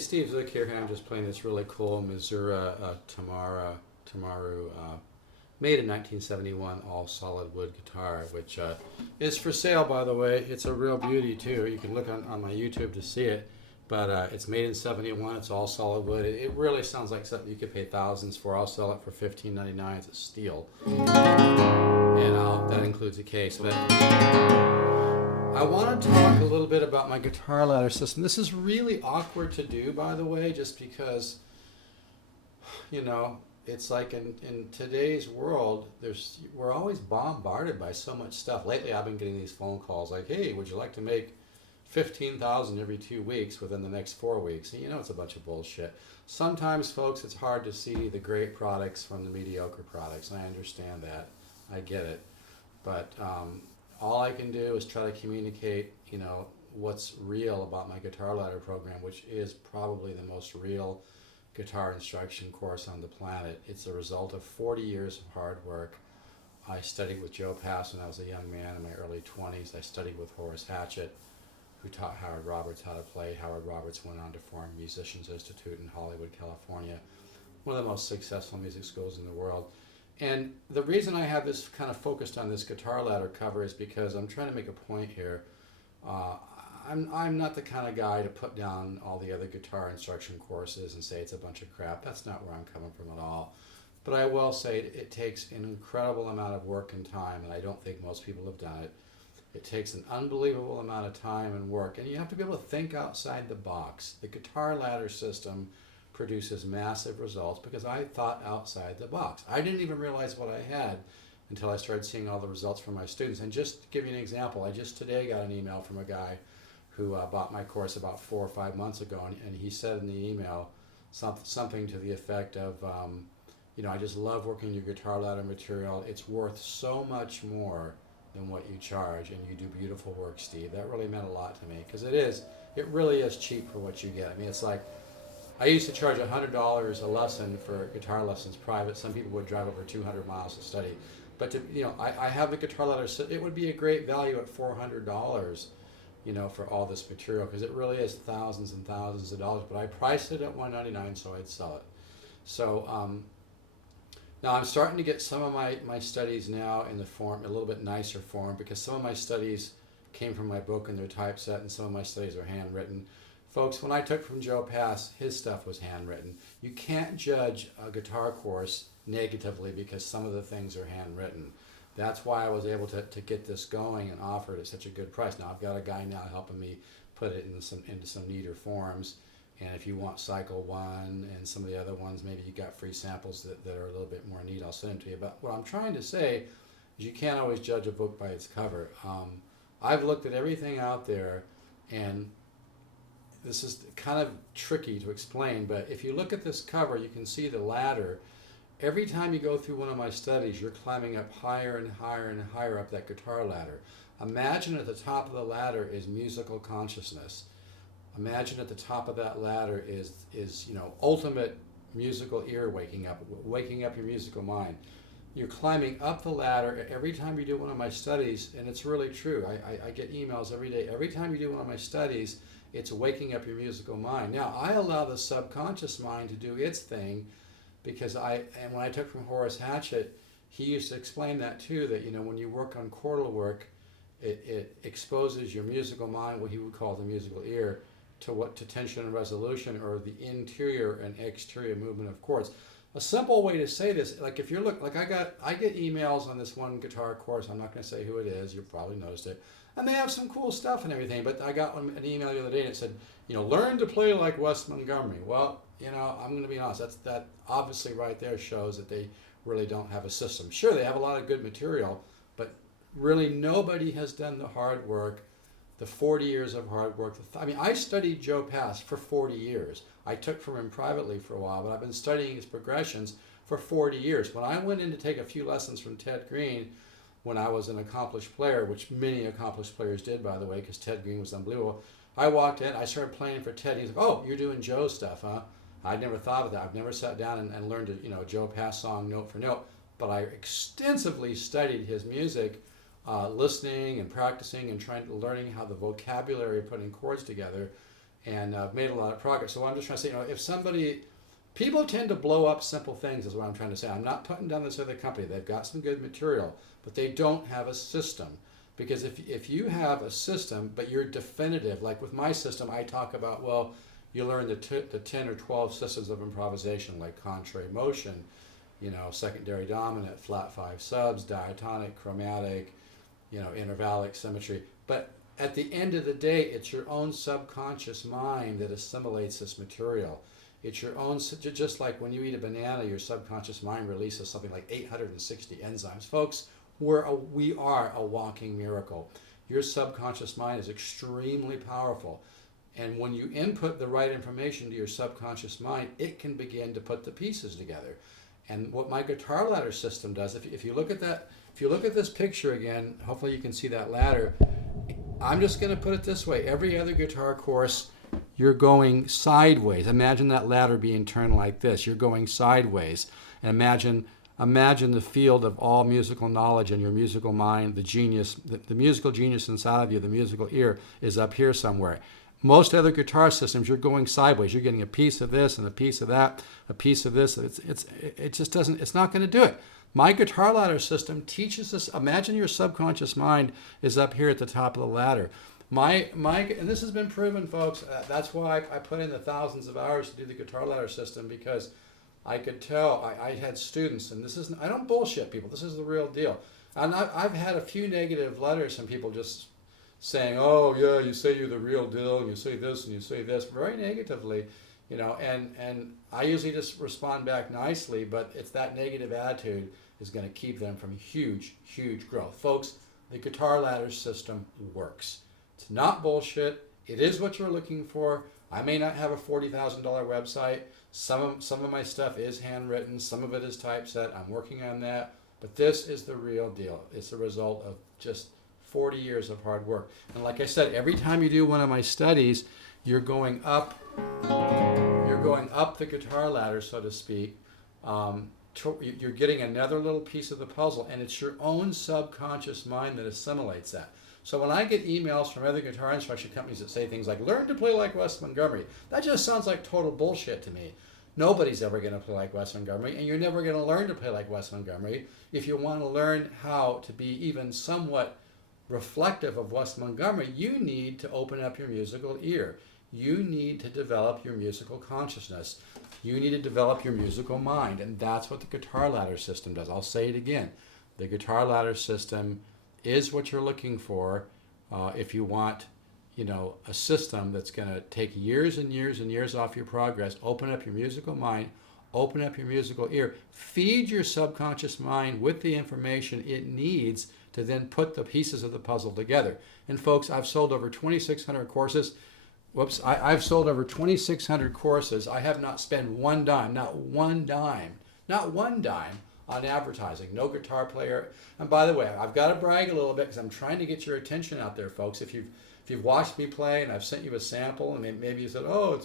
Steve Zook here, and I'm just playing this really cool Missouri Tamaru, made in 1971 all solid wood guitar, which is for sale, by the way. It's a real beauty too. You can look on my YouTube to see it, but it's made in 71. It's all solid wood. It really sounds like something you could pay thousands for. I'll sell it for $15.99. It's a steal, and that includes a case. But I want to talk a little bit about my guitar ladder system. This is really awkward to do, by the way, just because, you know, it's like in today's world, we're always bombarded by so much stuff. Lately, I've been getting these phone calls like, hey, would you like to make 15,000 every 2 weeks within the next 4 weeks? And you know, it's a bunch of bullshit. Sometimes, folks, it's hard to see the great products from the mediocre products, and I understand that. I get it. But all I can do is try to communicate, you know, what's real about my guitar ladder program, which is probably the most real guitar instruction course on the planet. It's a result of 40 years of hard work. I studied with Joe Pass when I was a young man in my early 20s. I studied with Horace Hatchett, who taught Howard Roberts how to play. Howard Roberts went on to form Musicians Institute in Hollywood, California, one of the most successful music schools in the world. And the reason I have this kind of focused on this guitar ladder cover is because I'm trying to make a point here. I'm not the kind of guy to put down all the other guitar instruction courses and say it's a bunch of crap. That's not where I'm coming from at all. But I will say it takes an incredible amount of work and time, and I don't think most people have done it. It takes an unbelievable amount of time and work, and you have to be able to think outside the box. The guitar ladder system produces massive results because I thought outside the box. I didn't even realize what I had until I started seeing all the results from my students. And just to give you an example, I just today got an email from a guy who bought my course about 4 or 5 months ago, and he said in the email something to the effect of, you know, I just love working your guitar ladder material. It's worth so much more than what you charge, and you do beautiful work, Steve. That really meant a lot to me, because it really is cheap for what you get. I mean, it's like, I used to charge $100 a lesson for guitar lessons private. Some people would drive over 200 miles to study. But you know, I have the guitar ladder. It would be a great value at $400, you know, for all this material, because it really is thousands and thousands of dollars. But I priced it at $199, so I'd sell it. So now I'm starting to get some of my studies now in the form, a little bit nicer form, because some of my studies came from my book and their typeset, and some of my studies are handwritten. Folks, when I took from Joe Pass, his stuff was handwritten. You can't judge a guitar course negatively because some of the things are handwritten. That's why I was able to get this going and offer it at such a good price. Now I've got a guy now helping me put it into some neater forms. And if you want Cycle 1 and some of the other ones, maybe you got free samples that are a little bit more neat, I'll send them to you. But what I'm trying to say is you can't always judge a book by its cover. I've looked at everything out there, and this is kind of tricky to explain, but if you look at this cover, you can see the ladder. Every time you go through one of my studies, you're climbing up higher and higher and higher up that guitar ladder. Imagine at the top of the ladder is musical consciousness. Imagine at the top of that ladder is you know, ultimate musical ear waking up your musical mind. You're climbing up the ladder every time you do one of my studies, and it's really true. I get emails every day. Every time you do one of my studies, it's waking up your musical mind. Now, I allow the subconscious mind to do its thing, because when I took from Horace Hatchett, he used to explain that too, that, you know, when you work on chordal work, it exposes your musical mind, what he would call the musical ear, to tension and resolution, or the interior and exterior movement of chords. A simple way to say this, like if you're I get emails on this one guitar course. I'm not going to say who it is. You've probably noticed it. And they have some cool stuff and everything, but I got an email the other day and it said, you know, learn to play like Wes Montgomery. Well, you know, I'm going to be honest, that obviously right there shows that they really don't have a system. Sure, they have a lot of good material, but really nobody has done the hard work, the 40 years of hard work. I mean, I studied Joe Pass for 40 years. I took from him privately for a while, but I've been studying his progressions for 40 years. When I went in to take a few lessons from Ted Green, when I was an accomplished player, which many accomplished players did, by the way, because Ted Green was unbelievable. I walked in, I started playing for Ted. He's like, oh, you're doing Joe's stuff, huh? I'd never thought of that. I've never sat down and learned a, you know, Joe Pass song note for note, but I extensively studied his music, listening and practicing and learning how the vocabulary of putting chords together. and made a lot of progress. So I'm just trying to say, if somebody, people tend to blow up simple things, is what I'm trying to say. I'm not putting down this other company. They've got some good material, but they don't have a system. Because if you have a system, but you're definitive, like with my system, I talk about, well, you learn the 10 or 12 systems of improvisation, like contrary motion, secondary dominant, flat five subs, diatonic, chromatic, intervallic, symmetry. But at the end of the day, it's your own subconscious mind that assimilates this material. It's your own, just like when you eat a banana, your subconscious mind releases something like 860 enzymes. Folks, we are a walking miracle. Your subconscious mind is extremely powerful. And when you input the right information to your subconscious mind, it can begin to put the pieces together. And what my guitar ladder system does, if you look at that, if you look at this picture again, hopefully you can see that ladder. I'm just going to put it this way. Every other guitar course, you're going sideways. Imagine that ladder being turned like this. You're going sideways. And imagine the field of all musical knowledge and your musical mind, the genius, the musical genius inside of you, the musical ear, is up here somewhere. Most other guitar systems, you're going sideways. You're getting a piece of this and a piece of that, a piece of this. It just doesn't, it's not going to do it. My guitar ladder system teaches us, imagine your subconscious mind is up here at the top of the ladder. And this has been proven, folks. That's why I put in the thousands of hours to do the guitar ladder system, because I could tell, I had students, and I don't bullshit people, this is the real deal. And I've had a few negative letters from people just saying, oh yeah, you say you're the real deal, and you say this and you say this, very negatively, and I usually just respond back nicely, but it's that negative attitude is going to keep them from huge, huge growth. Folks, the guitar ladder system works. It's not bullshit. It is what you're looking for. I may not have a $40,000 website. Some of my stuff is handwritten. Some of it is typeset. I'm working on that. But this is the real deal. It's the result of just 40 years of hard work. And like I said, every time you do one of my studies, you're going up the guitar ladder, so to speak. You're getting another little piece of the puzzle, and it's your own subconscious mind that assimilates that. So when I get emails from other guitar instruction companies that say things like, learn to play like Wes Montgomery, that just sounds like total bullshit to me. Nobody's ever going to play like Wes Montgomery, and you're never going to learn to play like Wes Montgomery. If you want to learn how to be even somewhat reflective of Wes Montgomery, you need to open up your musical ear. You need to develop your musical consciousness. You need to develop your musical mind, and that's what the guitar ladder system does. I'll say it again. The guitar ladder system is what you're looking for if you want, a system that's going to take years and years and years off your progress, open up your musical mind, open up your musical ear, feed your subconscious mind with the information it needs to then put the pieces of the puzzle together. And folks, I've sold over 2,600 courses. I've sold over 2,600 courses. I have not spent one dime on advertising. No guitar player. And by the way, I've got to brag a little bit because I'm trying to get your attention out there, folks. If you've watched me play and I've sent you a sample, and maybe you said, oh,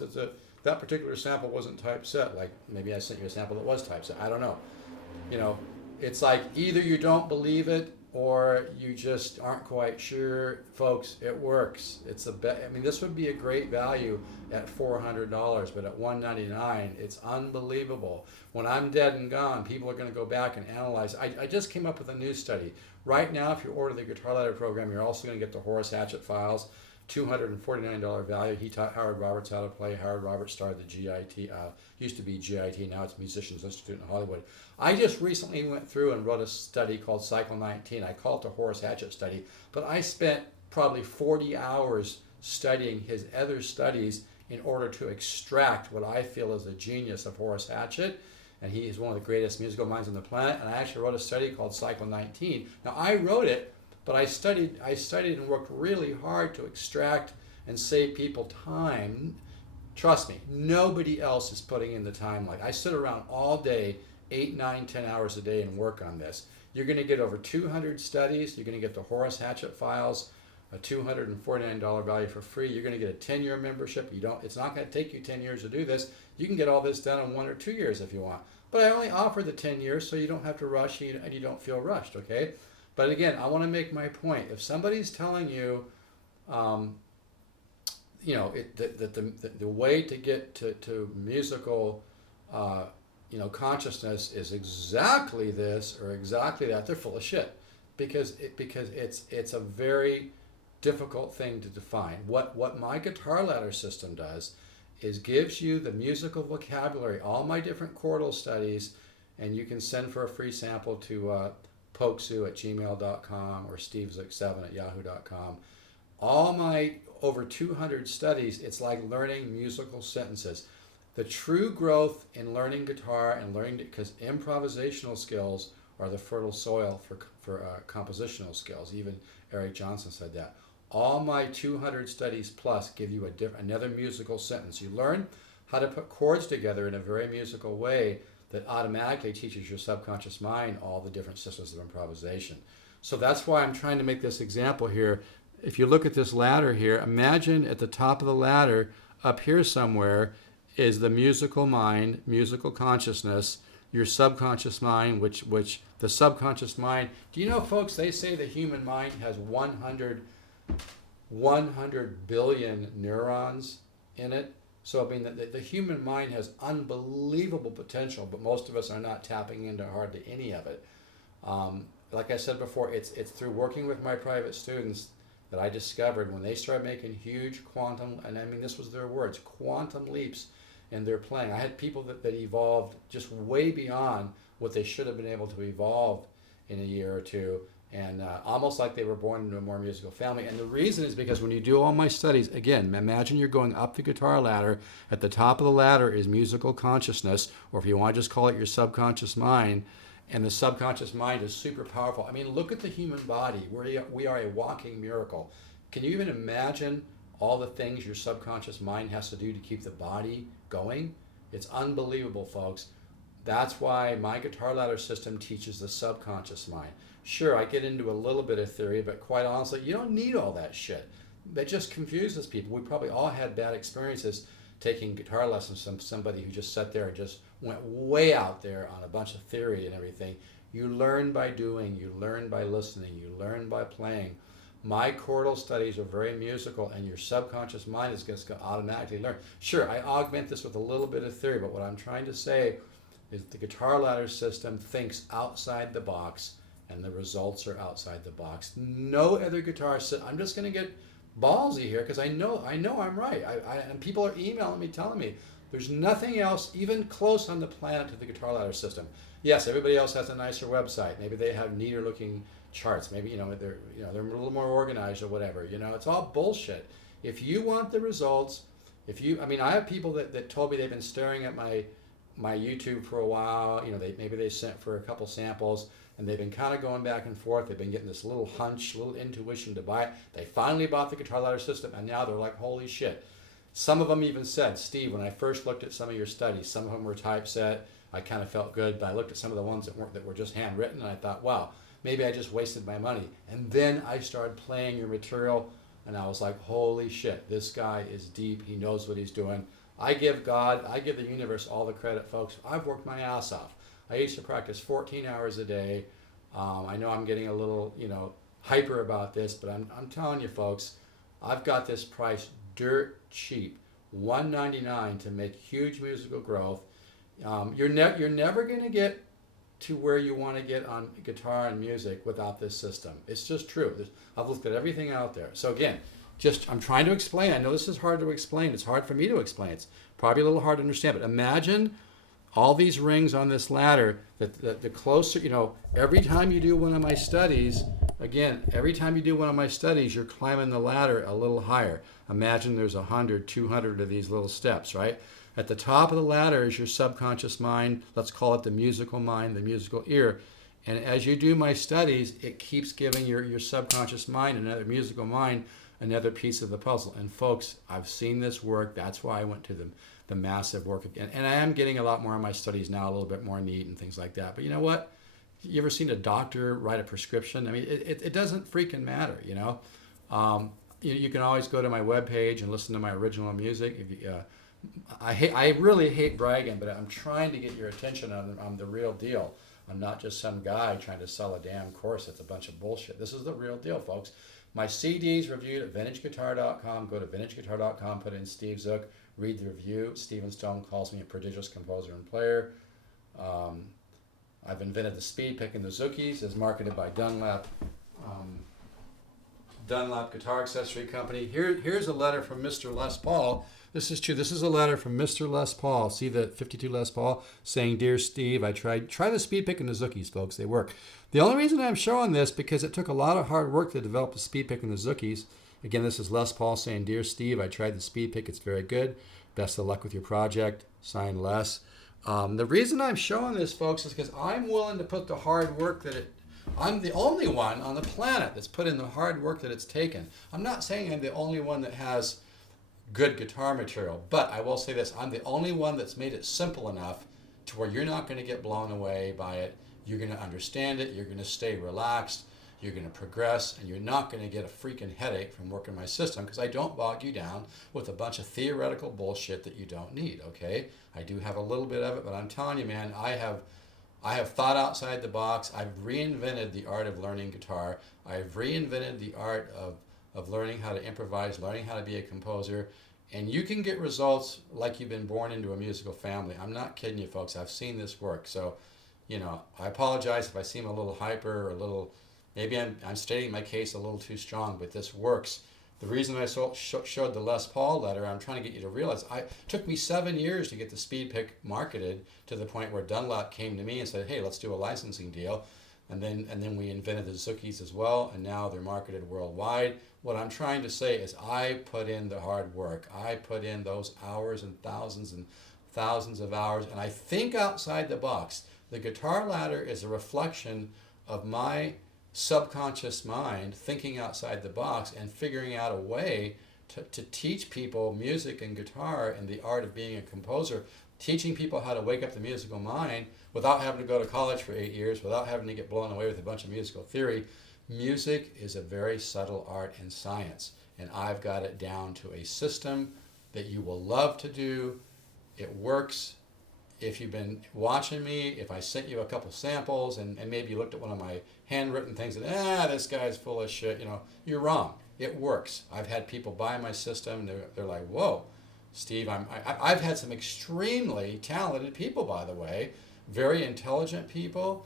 that particular sample wasn't typeset. Like maybe I sent you a sample that was typeset. I don't know. It's like either you don't believe it or you just aren't quite sure. Folks, it works. This would be a great value at $400, but at $199, it's unbelievable. When I'm dead and gone, people are going to go back and analyze. I just came up with a new study. Right now, if you order the Guitar Ladder program, you're also going to get the Horace Hatchett files, $249 value. He taught Howard Roberts how to play. Howard Roberts started the GIT, used to be GIT, now it's Musicians Institute in Hollywood. I just recently went through and wrote a study called Cycle 19. I call it the Horace Hatchett study, but I spent probably 40 hours studying his other studies in order to extract what I feel is the genius of Horace Hatchett, and he is one of the greatest musical minds on the planet, and I actually wrote a study called Cycle 19. Now, I wrote it, but I studied and worked really hard to extract and save people time. Trust me, nobody else is putting in the time like I sit around all day, 8, 9, 10 hours a day and work on this. You're going to get over 200 studies. You're going to get the Horace Hatchett files, a $249 value for free. You're going to get a 10-year membership. It's not going to take you 10 years to do this. You can get all this done in 1 or 2 years if you want. But I only offer the 10 years so you don't have to rush and you don't feel rushed, okay? But again, I want to make my point. If somebody's telling you, the way to get to musical consciousness is exactly this or exactly that. They're full of shit, because it's a very difficult thing to define. What my guitar ladder system does is gives you the musical vocabulary, all my different chordal studies, and you can send for a free sample to poksu@gmail.com or stevezook7@yahoo.com. All my over 200 studies, it's like learning musical sentences. The true growth in learning guitar and learning, because improvisational skills are the fertile soil for compositional skills. Even Eric Johnson said that. All my 200 studies plus give you another musical sentence. You learn how to put chords together in a very musical way that automatically teaches your subconscious mind all the different systems of improvisation. So that's why I'm trying to make this example here. If you look at this ladder here, imagine at the top of the ladder, up here somewhere, is the musical mind, musical consciousness, your subconscious mind, which the subconscious mind, do you know, folks, they say the human mind has 100 billion neurons in it. So I mean, the human mind has unbelievable potential, but most of us are not tapping into hardly any of it. Like I said before, it's through working with my private students that I discovered when they started making huge quantum, and I mean, this was their words, quantum leaps in their playing. I had people that evolved just way beyond what they should have been able to evolve in a year or two, and almost like they were born into a more musical family. And the reason is because when you do all my studies, again, imagine you're going up the guitar ladder. At the top of the ladder is musical consciousness, or if you want to just call it your subconscious mind, and the subconscious mind is super powerful. I mean, look at the human body. We are a walking miracle. Can you even imagine all the things your subconscious mind has to do to keep the body going? It's unbelievable, folks. That's why my guitar ladder system teaches the subconscious mind. Sure, I get into a little bit of theory, but quite honestly, you don't need all that shit. That just confuses people. We probably all had bad experiences taking guitar lessons from somebody who just sat there and just went way out there on a bunch of theory and everything. You learn by doing, you learn by listening, you learn by playing. My chordal studies are very musical, and your subconscious mind is just going to automatically learn. Sure, I augment this with a little bit of theory, but what I'm trying to say is the guitar ladder system thinks outside the box, and the results are outside the box. No other guitar system. I'm just going to get ballsy here because I know I'm right. And people are emailing me telling me there's nothing else even close on the planet to the guitar ladder system. Yes, everybody else has a nicer website. Maybe they have neater looking charts. Maybe they're a little more organized or whatever. It's all bullshit. If you want the results, I have people that told me they've been staring at my YouTube for a while. Maybe they sent for a couple samples, and they've been kind of going back and forth. They've been getting this little hunch, little intuition to buy it. They finally bought the guitar ladder system, and now they're like, holy shit. Some of them even said, Steve, when I first looked at some of your studies, some of them were typeset. I kind of felt good, but I looked at some of the ones that were just handwritten, and I thought, wow, maybe I just wasted my money. And then I started playing your material, and I was like, holy shit, this guy is deep. He knows what he's doing. I give the universe all the credit, folks. I've worked my ass off. I used to practice 14 hours a day. I know I'm getting a little, hyper about this, but I'm telling you, folks, I've got this price dirt cheap, $199 to make huge musical growth. You're never going to get to where you want to get on guitar and music without this system. It's just true. I've looked at everything out there. So again, I'm trying to explain. I know this is hard to explain. It's hard for me to explain. It's probably a little hard to understand, but imagine all these rings on this ladder, the closer, every time you do one of my studies, you're climbing the ladder a little higher. Imagine there's 100, 200 of these little steps, right? At the top of the ladder is your subconscious mind. Let's call it the musical mind, the musical ear. And as you do my studies, it keeps giving your subconscious mind, another musical mind, another piece of the puzzle. And folks, I've seen this work. That's why I went to the massive work again. And I am getting a lot more of my studies now, a little bit more neat and things like that. But you know what? You ever seen a doctor write a prescription? I mean, it doesn't freaking matter, You can always go to my webpage and listen to my original music. I really hate bragging, but I'm trying to get your attention on the real deal. I'm not just some guy trying to sell a damn course that's a bunch of bullshit. This is the real deal, folks. My CDs reviewed at vintageguitar.com. Go to vintageguitar.com, put in Steve Zook, read the review. Stephen Stone calls me a prodigious composer and player. I've invented the speed pick and the Zookies, as marketed by Dunlap Guitar Accessory Company. Here's a letter from Mr. Les Paul. This is true. This is a letter from Mr. Les Paul. See the 52 Les Paul saying, "Dear Steve, try the speed pick and the Zookies, folks. They work." The only reason I'm showing this because it took a lot of hard work to develop the speed pick and the Zookies. Again, this is Les Paul saying, "Dear Steve, I tried the speed pick. It's very good. Best of luck with your project. Signed, Les." The reason I'm showing this, folks, is because I'm willing to put the hard work that I'm the only one on the planet that's put in the hard work that it's taken. I'm not saying I'm the only one that has good guitar material, but I will say this: I'm the only one that's made it simple enough to where you're not going to get blown away by it. You're going to understand it. You're going to stay relaxed. You're going to progress, and you're not going to get a freaking headache from working my system because I don't bog you down with a bunch of theoretical bullshit that you don't need. Okay, I do have a little bit of it, but I'm telling you, man, I have thought outside the box. I've reinvented the art of learning guitar. I've reinvented the art of learning how to improvise, learning how to be a composer. And you can get results like you've been born into a musical family. I'm not kidding you, folks. I've seen this work. So, I apologize if I seem a little hyper or a little, maybe I'm stating my case a little too strong, but this works. The reason I showed the Les Paul letter, I'm trying to get you to realize, it took me 7 years to get the speed pick marketed to the point where Dunlop came to me and said, "Hey, let's do a licensing deal." And then we invented the Zookies as well, and now they're marketed worldwide. What I'm trying to say is I put in the hard work. I put in those hours and thousands of hours, and I think outside the box. The guitar ladder is a reflection of my subconscious mind thinking outside the box and figuring out a way to teach people music and guitar and the art of being a composer, teaching people how to wake up the musical mind without having to go to college for 8 years, without having to get blown away with a bunch of musical theory. Music is a very subtle art and science, and I've got it down to a system that you will love to do. It works. If you've been watching me, if I sent you a couple samples and maybe you looked at one of my handwritten things and, this guy's full of shit, you're wrong. It works. I've had people buy my system. They're like, "Whoa, Steve." I've had some extremely talented people, by the way, very intelligent people,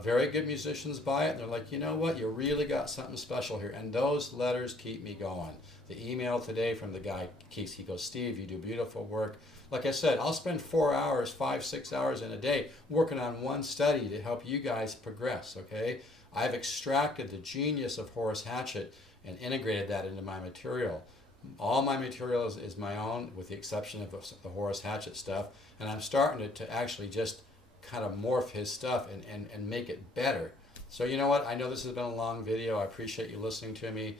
very good musicians buy it. And they're like, "You know what? You really got something special here." And those letters keep me going. The email today from the guy, he goes, "Steve, you do beautiful work." Like I said, I'll spend 4 hours, 5, 6 hours in a day working on one study to help you guys progress, okay? I've extracted the genius of Horace Hatchett and integrated that into my material. All my material is my own, with the exception of the Horace Hatchett stuff, and I'm starting to actually just kind of morph his stuff and make it better. So you know what? I know this has been a long video. I appreciate you listening to me.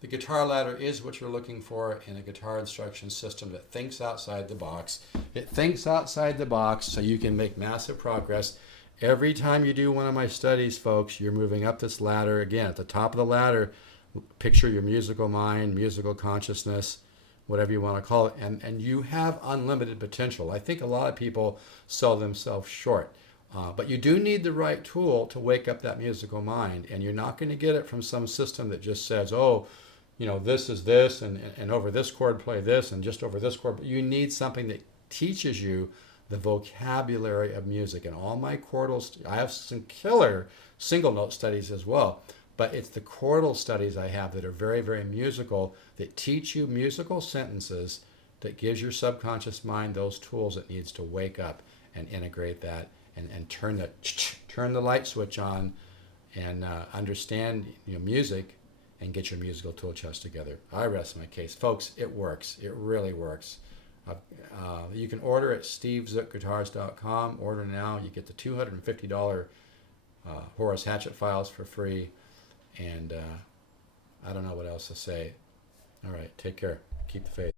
The guitar ladder is what you're looking for in a guitar instruction system that thinks outside the box. It thinks outside the box so you can make massive progress. Every time you do one of my studies, folks, you're moving up this ladder. Again, at the top of the ladder, picture your musical mind, musical consciousness, whatever you want to call it, and you have unlimited potential. I think a lot of people sell themselves short. But you do need the right tool to wake up that musical mind, and you're not going to get it from some system that just says, "Oh, this is this, and over this chord play this, and just over this chord." But you need something that teaches you the vocabulary of music. And all my chordals, I have some killer single note studies as well, but it's the chordal studies I have that are very, very musical, that teach you musical sentences, that gives your subconscious mind those tools it needs to wake up and integrate that and turn the light switch on and understand music and get your musical tool chest together. I rest my case. Folks, it works. It really works. You can order at stevezookguitars.com. Order now. You get the $250 Horace Hatchett files for free. And I don't know what else to say. All right, take care. Keep the faith.